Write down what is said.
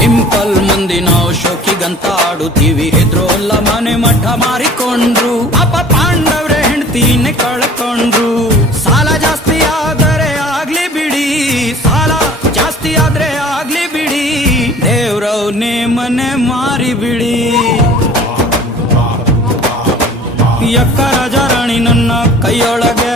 Simple ಮಂದಿ ನಾವು ಶೋಕಿಗಂತ ಆಡುತ್ತೀವಿ, ಎದ್ರೋಲ್ಲ ಮನೆ ಮಠ ಮಾರಿಕೊಂಡ್ರು. ಪಾಪ ಪಾಂಡವ್ರೆ ಹೆಂಡ್ತೀನೆ ಕಳ್ಕೊಂಡ್ರು. ಸಾಲ ಜಾಸ್ತಿ ಆದರೆ ಆಗ್ಲಿ ಬಿಡಿ, ಸಾಲ ಜಾಸ್ತಿ ಆದ್ರೆ ಆಗ್ಲಿ ಬಿಡಿ, ದೇವ್ರವ್ನೇ ಮನೆ ಮಾರಿ ಬಿಡಿ. ಯಕ್ಕ ರಾಜಾರಾಣಿ ನನ್ನ ಕೈಯೊಳಗೆ